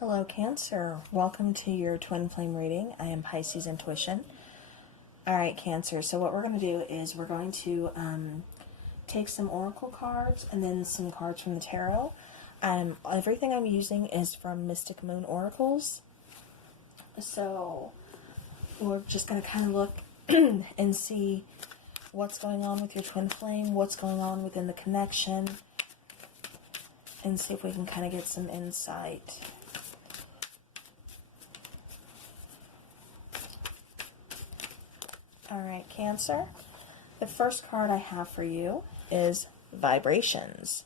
Hello, Cancer. Welcome to your twin flame reading. I am Pisces Intuition. All right, Cancer. So what we're going to do is we're going to take some oracle cards and then some cards from the tarot. Everything I'm using is from Mystic Moon Oracles. So we're just going to kind of look and see what's going on with your twin flame, what's going on within the connection, and see if we can kind of get some insight. All right, Cancer. The first card I have for you is Vibrations.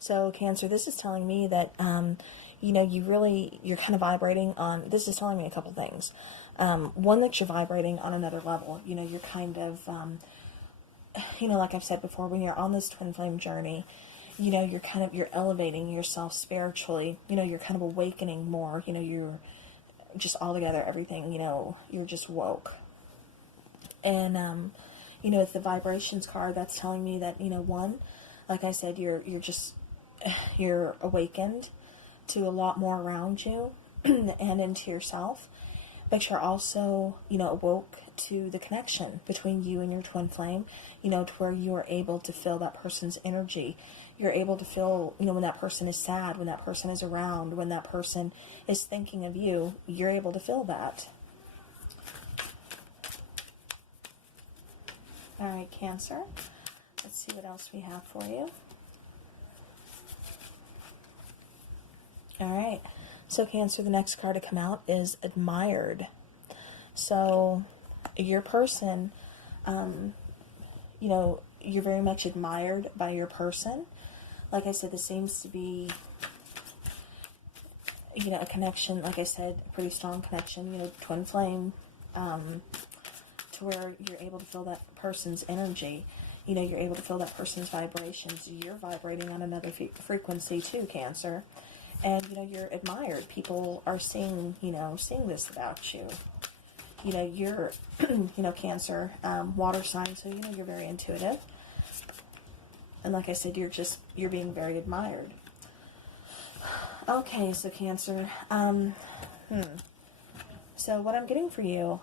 So, Cancer, this is telling me that, you're kind of vibrating on, this is telling me a couple things. One, that you're vibrating on another level. You're kind of, like I've said before, when you're on this twin flame journey, you're elevating yourself spiritually. You're kind of awakening more. You're just all together, everything, you're just woke. And, with the Vibrations card, that's telling me that, one, like I said, you're awakened to a lot more around you and into yourself. But you're also, awoke to the connection between you and your twin flame, to where you are able to feel that person's energy. You're able to feel, when that person is sad, when that person is around, when that person is thinking of you, you're able to feel that. All right, Cancer. Let's see what else we have for you. All right. So, Cancer, the next card to come out is Admired. So, your person, you're very much admired by your person. Like I said, this seems to be, a connection, like I said, a pretty strong connection, twin flame, to where you're able to feel that person's energy. You're able to feel that person's vibrations. You're vibrating on another frequency too, Cancer. And, you're admired. People are seeing this about you. You're, Cancer, water sign, so, you're very intuitive. And like I said, you're being very admired. Okay, so Cancer, so what I'm getting for you,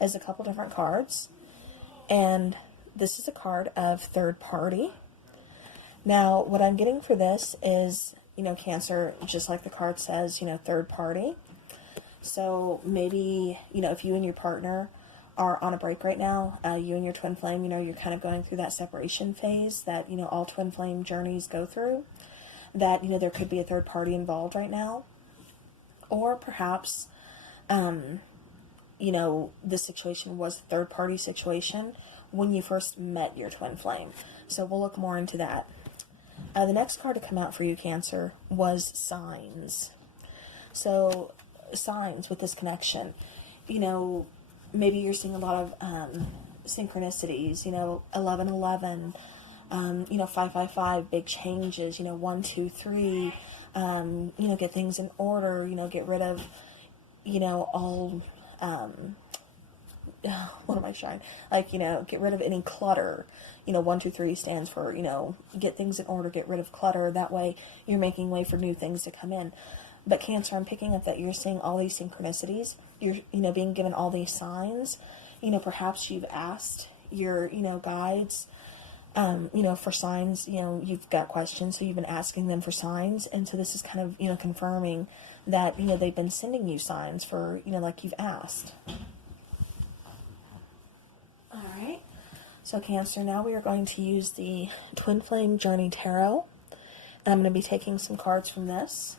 is a couple different cards, and this is a card of third party. Now, what I'm getting for this is, Cancer, just like the card says, third party. So maybe, if you and your partner are on a break right now, you and your twin flame, you're kind of going through that separation phase that, all twin flame journeys go through, that, there could be a third party involved right now. Or perhaps, this situation was a third-party situation when you first met your twin flame. So we'll look more into that. The next card to come out for you, Cancer, was Signs. So, signs with this connection. Maybe you're seeing a lot of synchronicities, 1111, 555, big changes, 1, 2, 3, get things in order, get rid of, all... what am I trying? Get rid of any clutter. 1, 2, 3 stands for, get things in order, get rid of clutter. That way you're making way for new things to come in. But Cancer, I'm picking up that you're seeing all these synchronicities. You're, being given all these signs. Perhaps you've asked your, guides, for signs. You've got questions, so you've been asking them for signs. And so this is kind of, confirming that, they've been sending you signs for, like you've asked. All right. So, Cancer, now we are going to use the Twin Flame Journey Tarot. And I'm going to be taking some cards from this.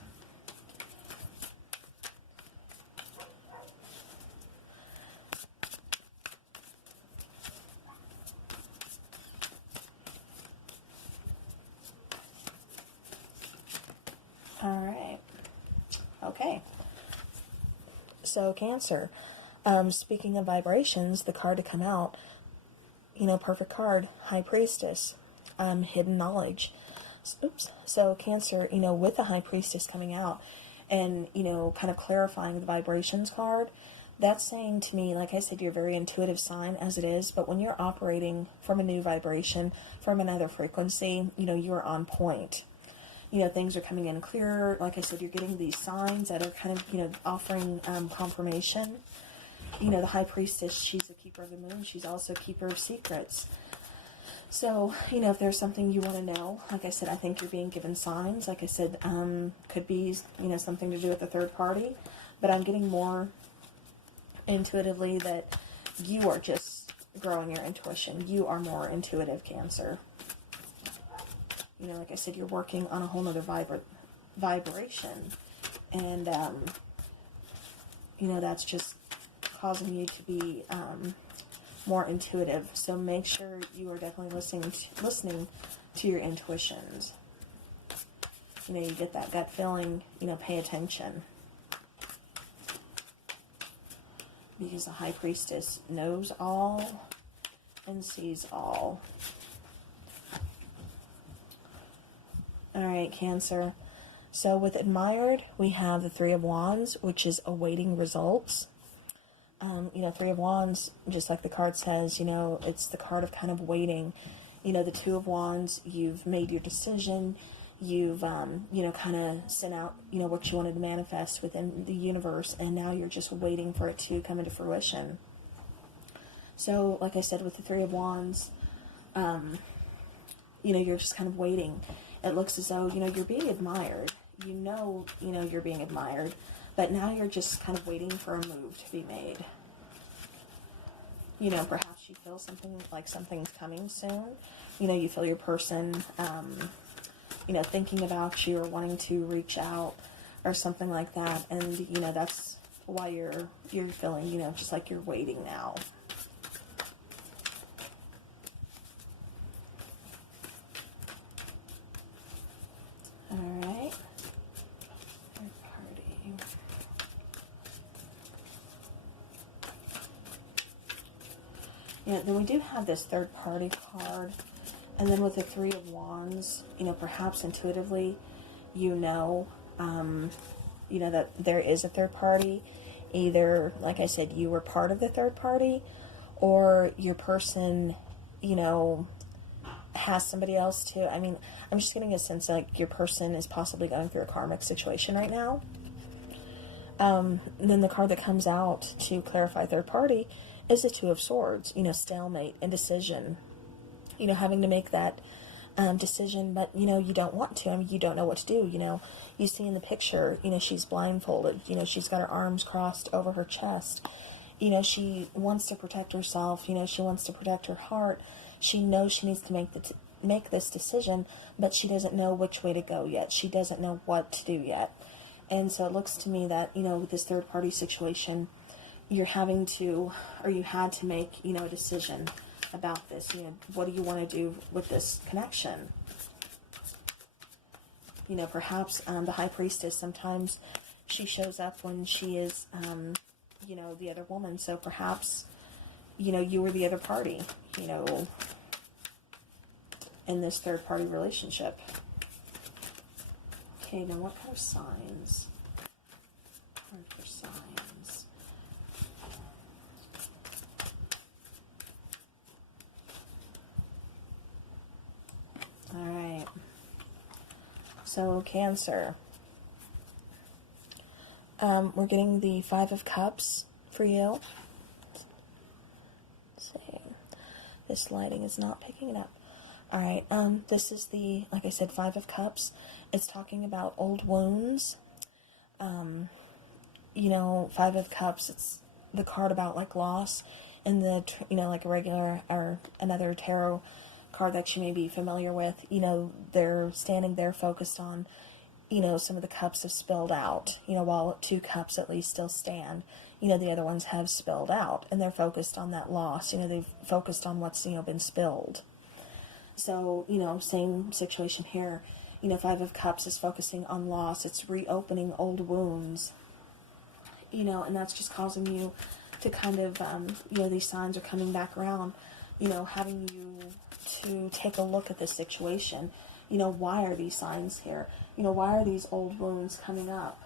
All right. Okay. So, Cancer, speaking of vibrations, the card to come out, perfect card, High Priestess, hidden knowledge. Oops. So, Cancer, with the High Priestess coming out and, kind of clarifying the vibrations card, that's saying to me, like I said, you're a very intuitive sign as it is, but when you're operating from a new vibration, from another frequency, you're on point. you know, things are coming in clearer. Like I said, you're getting these signs that are kind of, you know, offering confirmation. You know, the High Priestess, she's a keeper of the moon. She's also a keeper of secrets. So, you know, if there's something you want to know, like I said, I think you're being given signs. Like I said, could be, you know, something to do with a third party. But I'm getting more intuitively that you are just growing your intuition. You are more intuitive, Cancer. You know, like I said, you're working on a whole nother vibration. And, you know, that's just causing you to be more intuitive. So make sure you are definitely listening to your intuitions. You know, you get that gut feeling, you know, pay attention. Because the High Priestess knows all and sees all. Alright, Cancer. So with admired, we have the Three of Wands, which is awaiting results. You know, Three of Wands, just like the card says, you know, it's the card of kind of waiting. You know, the Two of Wands, you've made your decision. You've, you know, kind of sent out, you know, what you wanted to manifest within the universe. And now you're just waiting for it to come into fruition. So, like I said, with the Three of Wands, you know, you're just kind of waiting. It looks as though, you know, you're being admired. You know, you're being admired. But now you're just kind of waiting for a move to be made. You know, perhaps you feel something like something's coming soon. You know, you feel your person, you know, thinking about you or wanting to reach out or something like that. And, you know, that's why you're feeling, you know, just like you're waiting now. Alright. Third party. Yeah, then we do have this third party card. And then with the Three of Wands, you know, perhaps intuitively, you know that there is a third party. Either, like I said, you were part of the third party, or your person, you know, has somebody else too. I mean, I'm just getting a sense like your person is possibly going through a karmic situation right now. Then the card that comes out to clarify third party is the Two of Swords. You know, stalemate, indecision. You know, having to make that decision, but, you know, you don't want to. I mean, you don't know what to do. You know, you see in the picture, you know, she's blindfolded. You know, she's got her arms crossed over her chest. You know, she wants to protect herself. You know, she wants to protect her heart. She knows she needs to make this decision, but she doesn't know which way to go yet. She doesn't know what to do yet. And so it looks to me that, you know, with this third party situation, you're having to, or you had to make, you know, a decision about this. You know, what do you want to do with this connection? You know, perhaps the High Priestess, sometimes she shows up when she is, you know, the other woman. So perhaps, you know, you were the other party, you know, in this third party relationship. Okay, now what kind of signs? Card for signs. Alright. So, Cancer. We're getting the Five of Cups for you. Let's see. This lighting is not picking it up. Alright, this is the, like I said, Five of Cups. It's talking about old wounds. You know, Five of Cups, it's the card about, like, loss. And the, you know, like a regular or another tarot card that you may be familiar with, you know, they're standing there focused on, you know, some of the cups have spilled out, you know, while two cups at least still stand, you know, the other ones have spilled out, and they're focused on that loss, you know, they've focused on what's, you know, been spilled. So, you know, same situation here, you know, Five of Cups is focusing on loss, it's reopening old wounds, you know, and that's just causing you to kind of, you know, these signs are coming back around, you know, having you to take a look at this situation. You know, why are these signs here? You know, why are these old wounds coming up?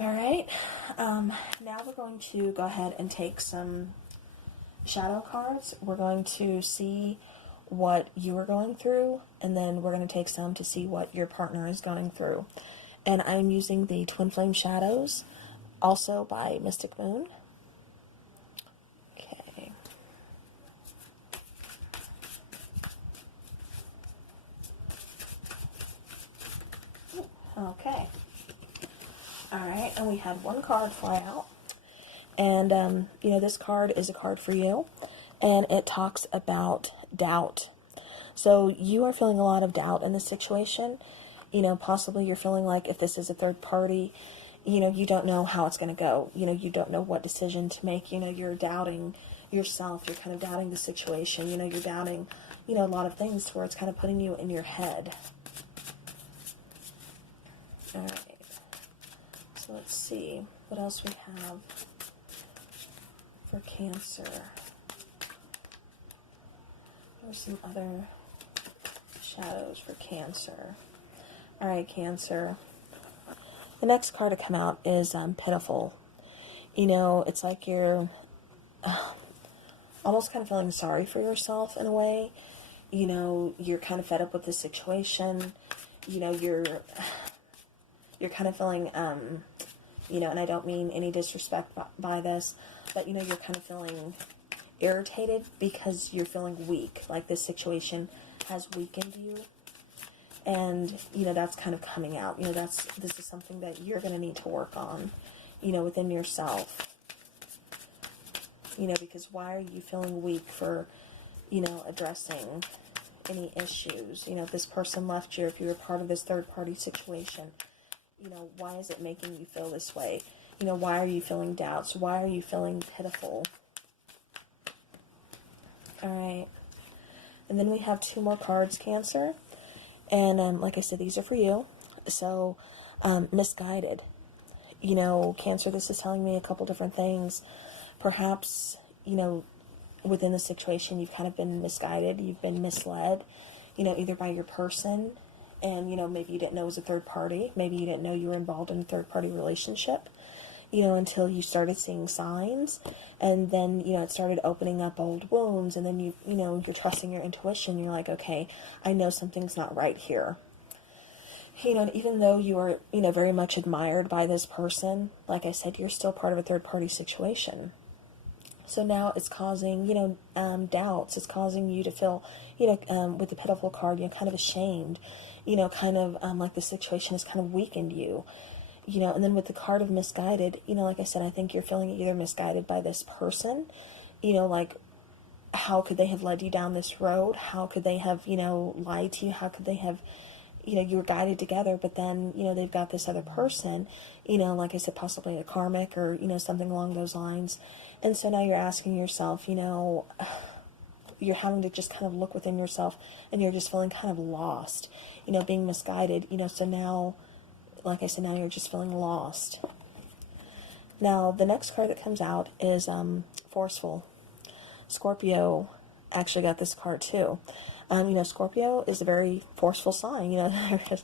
Alright, now we're going to go ahead and take some shadow cards. We're going to see what you are going through, and then we're going to take some to see what your partner is going through. And I'm using the Twin Flame Shadows, also by Mystic Moon. Okay. Okay. Alright, and we had one card fly out. And, you know, this card is a card for you. And it talks about doubt. So you are feeling a lot of doubt in this situation. You know, possibly you're feeling like if this is a third party, you know, you don't know how it's going to go. You know, you don't know what decision to make. You know, you're doubting yourself. You're kind of doubting the situation. You know, you're doubting, you know, a lot of things to where it's kind of putting you in your head. All right. So let's see what else we have for Cancer. There's some other shadows for Cancer. All right, Cancer. The next card to come out is pitiful. You know, it's like you're almost kind of feeling sorry for yourself in a way. You know, you're kind of fed up with the situation. You know, you're kind of feeling, you know, and I don't mean any disrespect by this, but, you know, you're kind of feeling irritated because you're feeling weak. Like this situation has weakened you. And, you know, that's kind of coming out. You know, this is something that you're going to need to work on, you know, within yourself. You know, because why are you feeling weak for, you know, addressing any issues? You know, if this person left you, if you were part of this third-party situation, you know, why is it making you feel this way? You know, why are you feeling doubts? Why are you feeling pitiful? All right. And then we have two more cards, Cancer. And like I said, these are for you. So, misguided. You know, Cancer, this is telling me a couple different things. Perhaps, you know, within the situation, you've kind of been misguided. You've been misled, you know, either by your person. And, you know, maybe you didn't know it was a third party. Maybe you didn't know you were involved in a third party relationship, you know, until you started seeing signs. And then, you know, it started opening up old wounds. And then you know, you're trusting your intuition. You're like, okay, I know something's not right here. You know, and even though you are, you know, very much admired by this person, like I said, you're still part of a third party situation. So now it's causing, you know, doubts. It's causing you to feel, you know, with the pitiful card, you know, kind of ashamed, you know, kind of like the situation has kind of weakened you, you know. And then with the card of misguided, you know, like I said, I think you're feeling either misguided by this person, you know, like how could they have led you down this road? How could they have, you know, lied to you? How could they have, you know, you were guided together, but then, you know, they've got this other person, you know, like I said, possibly a karmic or, you know, something along those lines. And so now you're asking yourself, you know, you're having to just kind of look within yourself and you're just feeling kind of lost, you know, being misguided, you know. So now, like I said, now you're just feeling lost. Now, the next card that comes out is forceful. Scorpio actually got this card too. You know, Scorpio is a very forceful sign, you know, a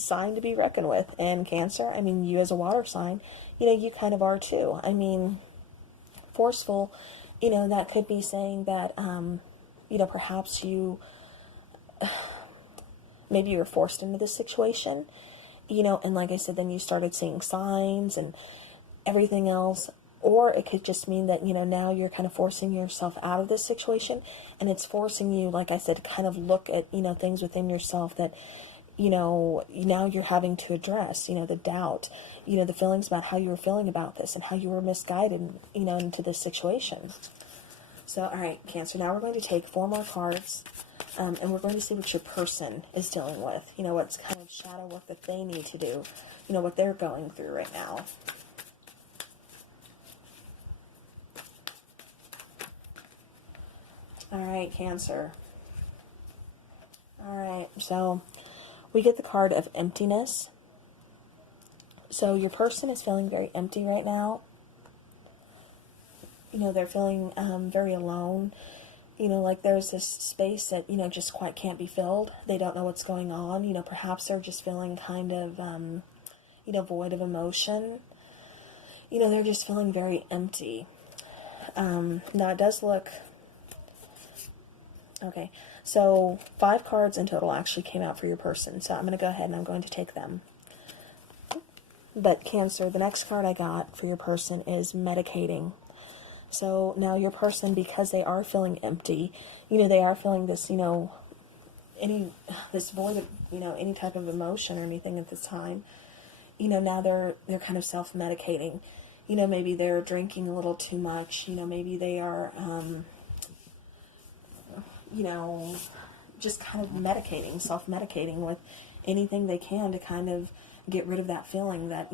sign to be reckoned with. And Cancer, I mean, you as a water sign, you know, you kind of are too. I mean, forceful, you know, that could be saying that, you know, perhaps you, maybe you were forced into this situation, you know, and like I said, then you started seeing signs and everything else. Or it could just mean that, you know, now you're kind of forcing yourself out of this situation, and it's forcing you, like I said, to kind of look at, you know, things within yourself that, you know, now you're having to address, you know, the doubt, you know, the feelings about how you were feeling about this and how you were misguided, you know, into this situation. So, all right, Cancer, now we're going to take 4 more cards, and we're going to see what your person is dealing with, you know, what's kind of shadow work that they need to do, you know, what they're going through right now. All right, Cancer. All right, so we get the card of emptiness. So your person is feeling very empty right now. You know, they're feeling very alone. You know, like there's this space that, you know, just quite can't be filled. They don't know what's going on. You know, perhaps they're just feeling kind of, you know, void of emotion. You know, they're just feeling very empty. Now, it does look... Okay, So 5 cards in total actually came out for your person. So I'm going to go ahead and I'm going to take them. But Cancer, the next card I got for your person is medicating. So now your person, because they are feeling empty, they are feeling this, this void of, any type of emotion or anything at this time, now they're kind of self-medicating. Maybe they're drinking a little too much, maybe they are, just kind of medicating, self-medicating with anything they can to kind of get rid of that feeling, that,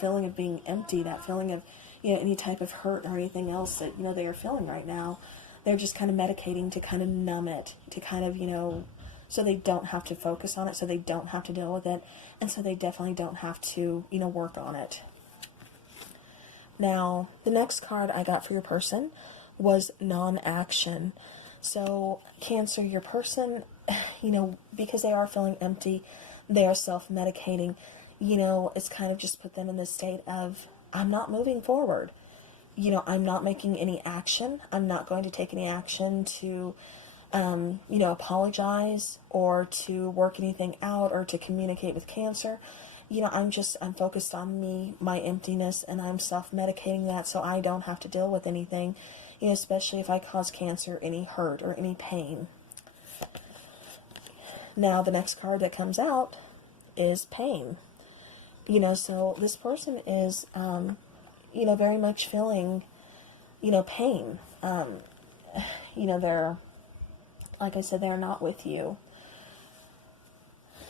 feeling of being empty, that feeling of, any type of hurt or anything else that, they are feeling right now. They're just kind of medicating to kind of numb it, to kind of, so they don't have to focus on it, so they don't have to deal with it, and so they definitely don't have to, work on it. Now, the next card I got for your person was non-action. So, Cancer, your person, because they are feeling empty, they are self-medicating, it's kind of just put them in this state of, I'm not moving forward. I'm not making any action. I'm not going to take any action to, apologize or to work anything out or to communicate with Cancer. I'm focused on me, my emptiness, and I'm self-medicating that so I don't have to deal with anything, especially if I cause Cancer any hurt or any pain. Now, the next card that comes out is pain. So this person is, very much feeling, pain. They're, like I said, they're not with you.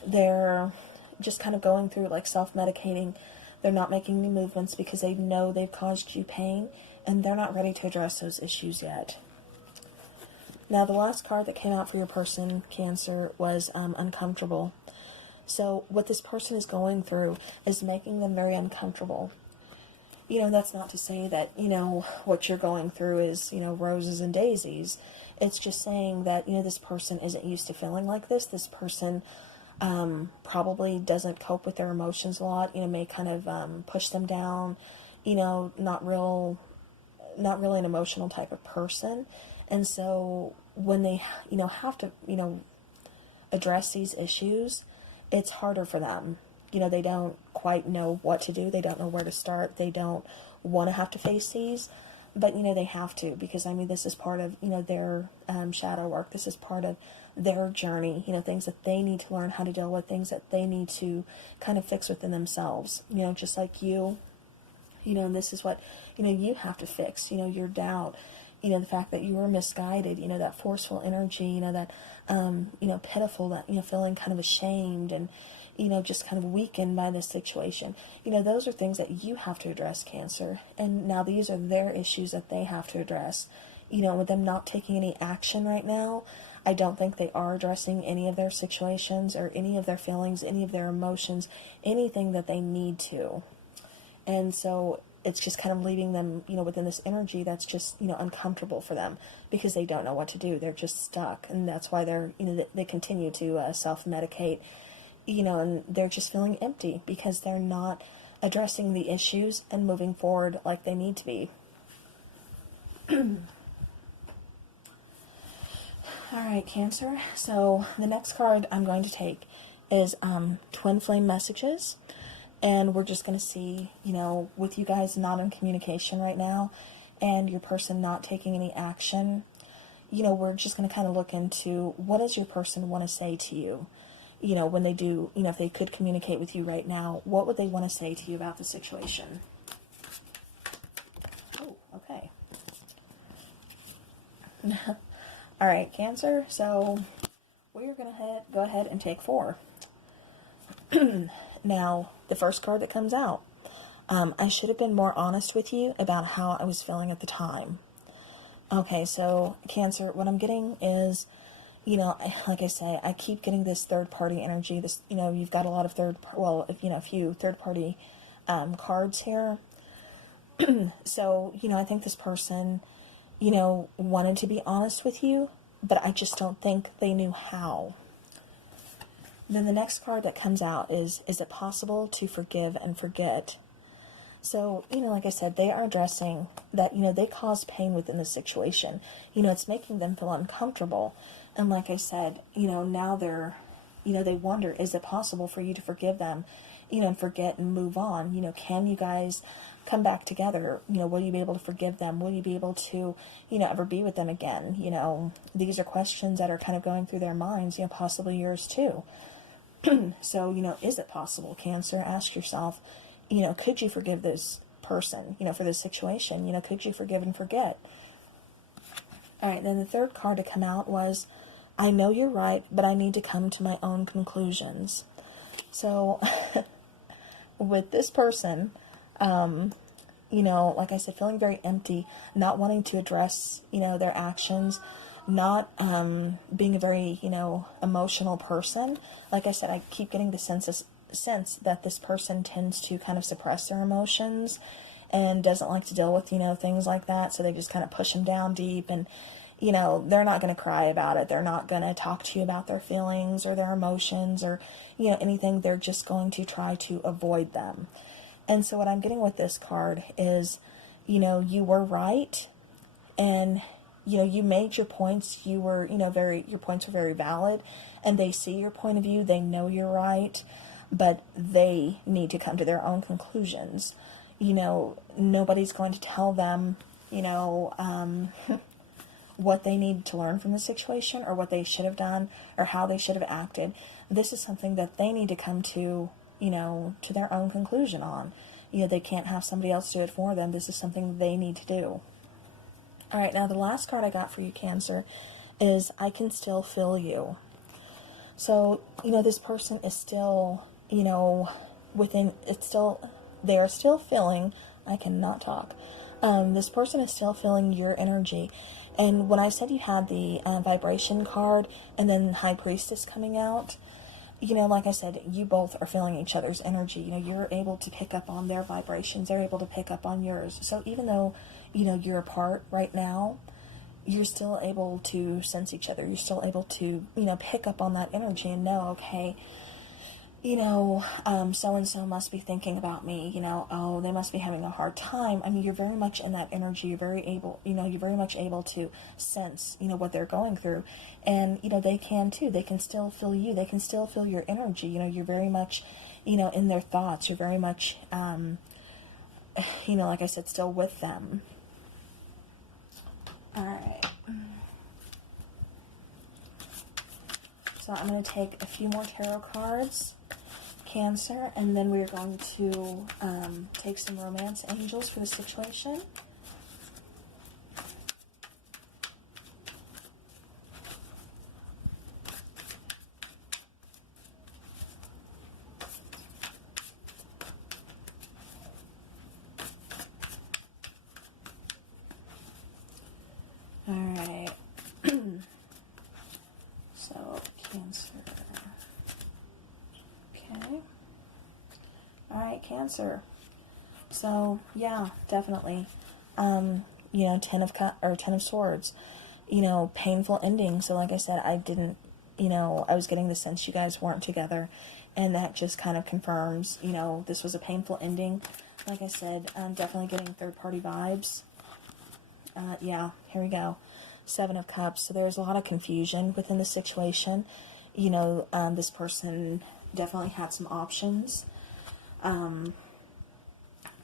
They're just kind of going through, like, self-medicating. They're not making any movements because they know they've caused you pain, and they're not ready to address those issues yet. Now, the last card that came out for your person, Cancer, was uncomfortable. So what this person is going through is making them very uncomfortable. That's not to say that, what you're going through is, roses and daisies. It's just saying that, this person isn't used to feeling like this. This person probably doesn't cope with their emotions a lot, may kind of push them down, not really an emotional type of person. And so when they, have to, address these issues, it's harder for them. They don't quite know what to do. They don't know where to start. They don't want to have to face these, but, they have to, because, this is part of, their shadow work. This is part of their journey, things that they need to learn how to deal with, things that they need to kind of fix within themselves, just like you, and this is what, you have to fix, your doubt, the fact that you were misguided, that forceful energy, that, pitiful, that, feeling kind of ashamed and, just kind of weakened by this situation. Those are things that you have to address, Cancer. And now these are their issues that they have to address. With them not taking any action right now, I don't think they are addressing any of their situations or any of their feelings, any of their emotions, anything that they need to. And so it's just kind of leaving them, within this energy that's just, uncomfortable for them because they don't know what to do. They're just stuck. And that's why they're, they continue to self-medicate, and they're just feeling empty because they're not addressing the issues and moving forward like they need to be. Alright, Cancer. So the next card I'm going to take is Twin Flame Messages. And we're just going to see, with you guys not in communication right now and your person not taking any action, we're just going to kind of look into what does your person want to say to you? When they do, if they could communicate with you right now, what would they want to say to you about the situation? Oh, okay. All right, Cancer. So we're going to go ahead and take 4. Now, the first card that comes out, I should have been more honest with you about how I was feeling at the time. Okay, so Cancer, what I'm getting is, like I say, I keep getting this third-party energy. This, you've got a lot of a few third-party cards here. So, I think this person, wanted to be honest with you, but I just don't think they knew how. Then the next card that comes out is it possible to forgive and forget? So, like I said, they are addressing that, they caused pain within the situation. It's making them feel uncomfortable. And like I said, now they're, they wonder, is it possible for you to forgive them, and forget and move on? Can you guys come back together? Will you be able to forgive them? Will you be able to, ever be with them again? These are questions that are kind of going through their minds, possibly yours too. So, is it possible, Cancer? Ask yourself, could you forgive this person, for this situation? Could you forgive and forget? All right, then the third card to come out was, I know you're right, but I need to come to my own conclusions. So, with this person, like I said, feeling very empty, not wanting to address, their actions, not being a very, emotional person. Like I said, I keep getting the sense that this person tends to kind of suppress their emotions and doesn't like to deal with, things like that. So they just kind of push them down deep, and, they're not going to cry about it. They're not going to talk to you about their feelings or their emotions or, anything. They're just going to try to avoid them. And so what I'm getting with this card is, you were right, and, you made your points. You were, your points were very valid, and they see your point of view. They know you're right, but they need to come to their own conclusions. Nobody's going to tell them, what they need to learn from the situation, or what they should have done, or how they should have acted. This is something that they need to come to, to their own conclusion on. They can't have somebody else do it for them. This is something they need to do. All right, now the last card I got for you, Cancer, is I can still feel you. So, this person is still, they are still feeling, I cannot talk. This person is still feeling your energy. And when I said you had the vibration card and then High Priestess coming out, like I said, you both are feeling each other's energy. You're able to pick up on their vibrations. They're able to pick up on yours. So even though, you're apart right now, you're still able to sense each other. You're still able to, pick up on that energy and know, okay, so-and-so must be thinking about me, oh, they must be having a hard time. I mean, you're very much in that energy. You're very much able to sense, what they're going through. And, they can too. They can still feel you. They can still feel your energy. You're very much, in their thoughts. You're very much, like I said, still with them. All right. So I'm going to take a few more tarot cards, Cancer, and then we're going to take some romance angels for the situation. All right. So, Cancer. Okay. All right, Cancer. So, yeah, definitely. Ten of Swords. Painful ending. So, like I said, I didn't, I was getting the sense you guys weren't together, and that just kind of confirms, this was a painful ending. Like I said, I'm definitely getting third-party vibes. Yeah, here we go. Seven of Cups. So there's a lot of confusion within the situation. This person definitely had some options. But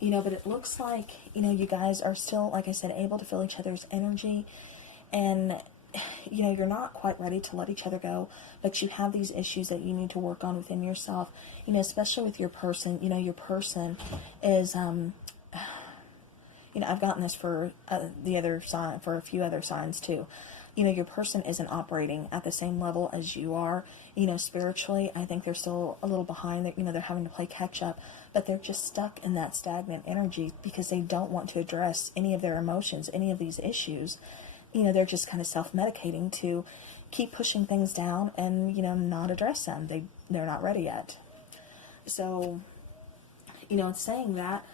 it looks like, you guys are still, like I said, able to feel each other's energy. And, you're not quite ready to let each other go, but you have these issues that you need to work on within yourself, especially with your person. Your person is, I've gotten this for the other sign, for a few other signs too. Your person isn't operating at the same level as you are. Spiritually, I think they're still a little behind. They're having to play catch up, but they're just stuck in that stagnant energy because they don't want to address any of their emotions, any of these issues. They're just kind of self-medicating to keep pushing things down and, not address them. They're not ready yet. So, it's saying that,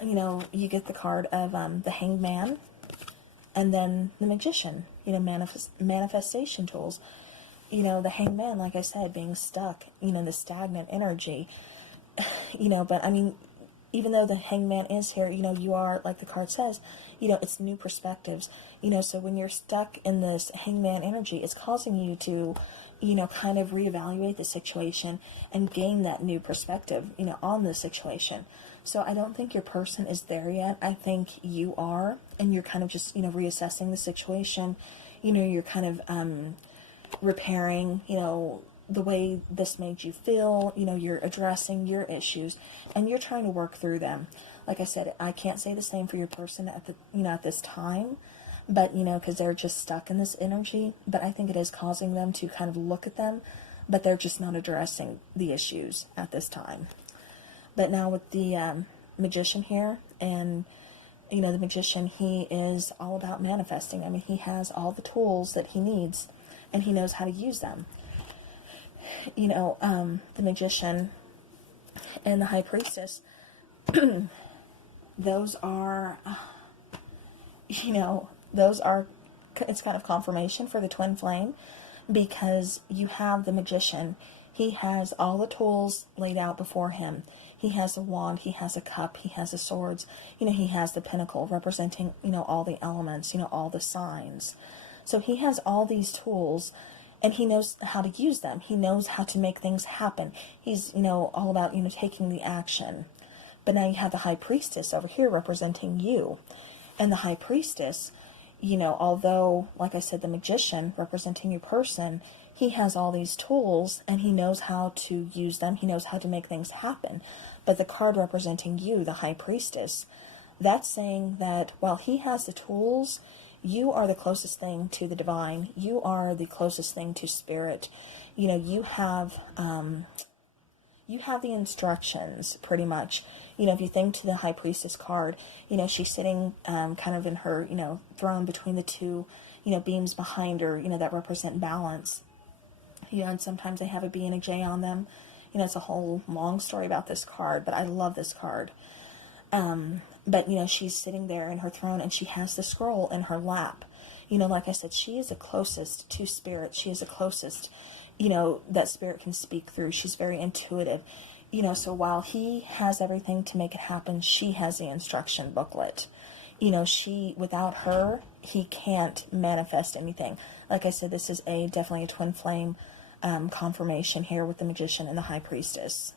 you get the card of the Hanged Man and then the Magician, manifestation tools. The Hanged Man, like I said, being stuck, in the stagnant energy, but I mean, even though the Hangman is here, you know, you are, like the card says, you know, it's new perspectives, you know, so when you're stuck in this Hangman energy, it's causing you to, you know, kind of reevaluate the situation and gain that new perspective, you know, on the situation. So I don't think your person is there yet. I think you are, and you're kind of just, you know, reassessing the situation. You know, you're kind of repairing, you know, the way this made you feel. You know, you're addressing your issues, and you're trying to work through them. Like I said, I can't say the same for your person at the, you know, at this time, but, you know, because they're just stuck in this energy. But I think it is causing them to kind of look at them, but they're just not addressing the issues at this time. But now with the Magician here, and, you know, the Magician, he is all about manifesting. I mean, he has all the tools that he needs, and he knows how to use them. You know, the Magician and the High Priestess, those are, you know, it's kind of confirmation for the twin flame, because you have the Magician. He has all the tools laid out before him. He has a wand, he has a cup, he has the swords, you know, he has the pentacle representing, you know, all the elements, you know, all the signs. So he has all these tools, and he knows how to use them. He knows how to make things happen. He's, you know, all about, you know, taking the action. But now you have the High Priestess over here representing you. And the High Priestess, you know, although, like I said, the Magician representing your person, he has all these tools, and he knows how to use them. He knows how to make things happen. But the card representing you, the High Priestess, that's saying that while he has the tools, you are the closest thing to the divine. You are the closest thing to spirit. You know, you have the instructions, pretty much. You know, if you think to the High Priestess card, you know, she's sitting kind of in her, you know, throne between the two, you know, beams behind her, you know, that represent balance. You know, and sometimes they have a B and a J on them. You know, it's a whole long story about this card, but I love this card. But, you know, she's sitting there in her throne, and she has the scroll in her lap. You know, like I said, she is the closest to spirit. She is the closest, you know, that spirit can speak through. She's very intuitive. You know, so while he has everything to make it happen, she has the instruction booklet. You know, without her, he can't manifest anything. Like I said, this is definitely a twin flame confirmation here with the Magician and the High Priestess.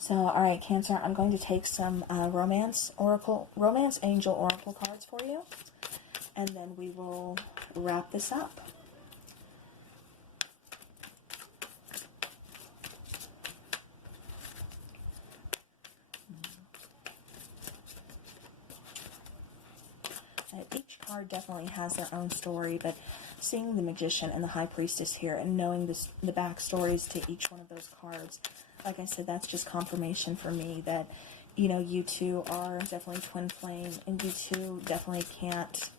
So, all right, Cancer, I'm going to take some Romance Angel Oracle cards for you, and then we will wrap this up. Each card definitely has their own story, but seeing the Magician and the High Priestess here and knowing the backstories to each one of those cards, like I said, that's just confirmation for me that, you know, you two are definitely twin flame, and you two definitely can't,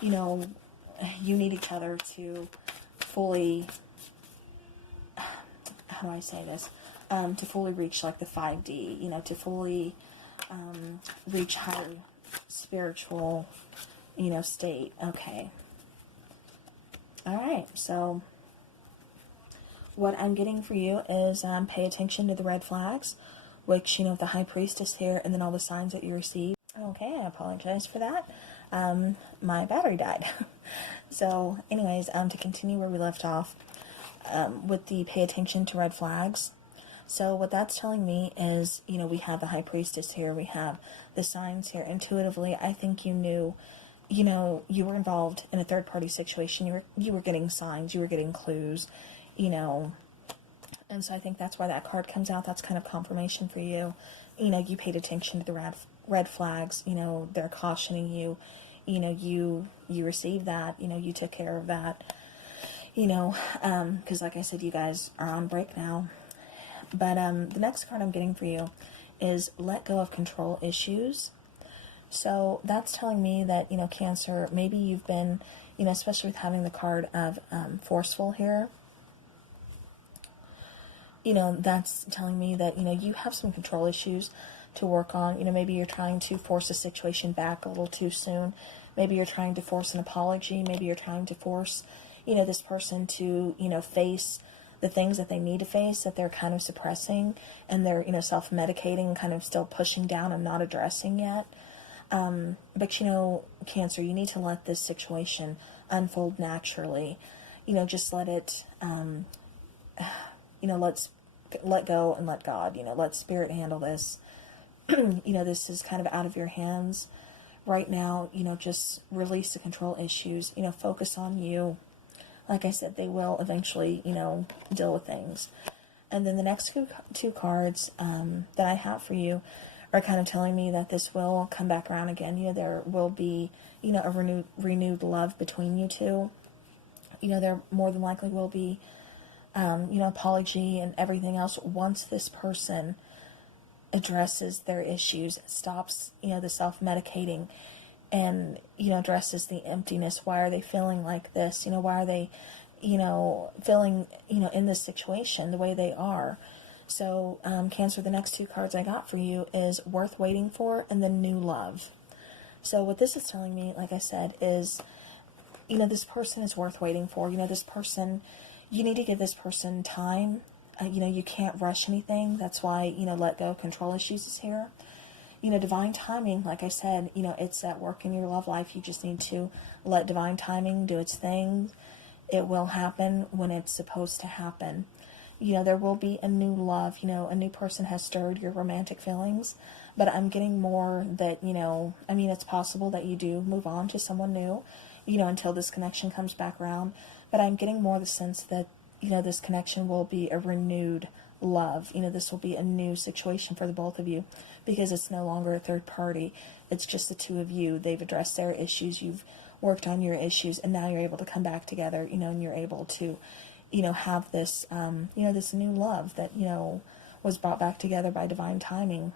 you know, you need each other to fully, how do I say this, to fully reach like the 5D, you know, to fully reach higher spiritual, you know, state. Okay. All right. So what I'm getting for you is pay attention to the red flags, which, you know, the High Priestess here, and then all the signs that you receive. Okay. I apologize for that. My battery died. So anyways, to continue where we left off, with the pay attention to red flags. So what that's telling me is, you know, we have the High Priestess here, we have the signs here. Intuitively, I think you knew, you know, you were involved in a third-party situation. You were getting signs, you were getting clues, you know. And so I think that's why that card comes out. That's kind of confirmation for you. You know, you paid attention to the red flags. You know, they're cautioning you. You know, you received that. You know, you took care of that. You know, because like I said, you guys are on break now. But the next card I'm getting for you is let go of control issues. So that's telling me that, you know, Cancer, maybe you've been, you know, especially with having the card of forceful here, you know, that's telling me that, you know, you have some control issues to work on. You know, maybe you're trying to force a situation back a little too soon. Maybe you're trying to force an apology. Maybe you're trying to force, you know, this person to, you know, face the things that they need to face that they're kind of suppressing, and they're, you know, self-medicating, kind of still pushing down and not addressing yet. But, you know, Cancer, you need to let this situation unfold naturally. You know, just let it, you know, let go and let God, you know, let Spirit handle this. You know, this is kind of out of your hands right now. You know, just release the control issues, you know, focus on you. Like I said, they will eventually, you know, deal with things. And then the next two cards that I have for you are kind of telling me that this will come back around again. You know, there will be, you know, a renewed love between you two. You know, there more than likely will be, you know, apology and everything else once this person addresses their issues, stops, you know, the self-medicating, and, you know, addresses the emptiness. Why are they feeling like this? You know, why are they, you know, feeling, you know, in this situation the way they are? So, Cancer, the next two cards I got for you is Worth Waiting For and then New Love. So what this is telling me, like I said, is, you know, this person is worth waiting for. You know, this person, you need to give this person time. You know, you can't rush anything. That's why, you know, let go of control issues is here. You know, divine timing, like I said, you know, it's at work in your love life. You just need to let divine timing do its thing. It will happen when it's supposed to happen. You know, there will be a new love. You know, a new person has stirred your romantic feelings. But I'm getting more that, you know, I mean, it's possible that you do move on to someone new, you know, until this connection comes back around. But I'm getting more the sense that, you know, this connection will be a renewed love. You know, this will be a new situation for the both of you, because it's no longer a third party. It's just the two of you. They've addressed their issues. You've worked on your issues, and now you're able to come back together, you know, and you're able to, you know, have this, you know, this new love that, you know, was brought back together by divine timing.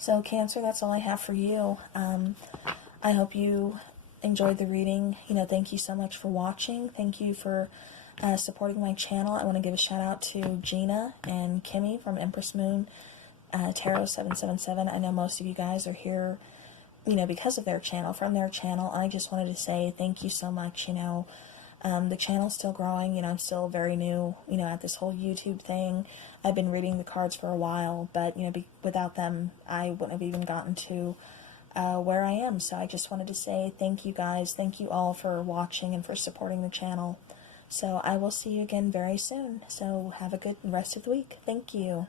So, Cancer, that's all I have for you. I hope you enjoyed the reading. You know, thank you so much for watching. Thank you for supporting my channel. I want to give a shout out to Gina and Kimmy from Empress Moon Tarot 777. I know most of you guys are here, you know, because of their channel, from their channel. I just wanted to say thank you so much. You know, the channel's still growing. You know, I'm still very new, you know, at this whole YouTube thing. I've been reading the cards for a while, but, you know, without them, I wouldn't have even gotten to where I am. So I just wanted to say thank you guys. Thank you all for watching and for supporting the channel. So I will see you again very soon. So have a good rest of the week. Thank you.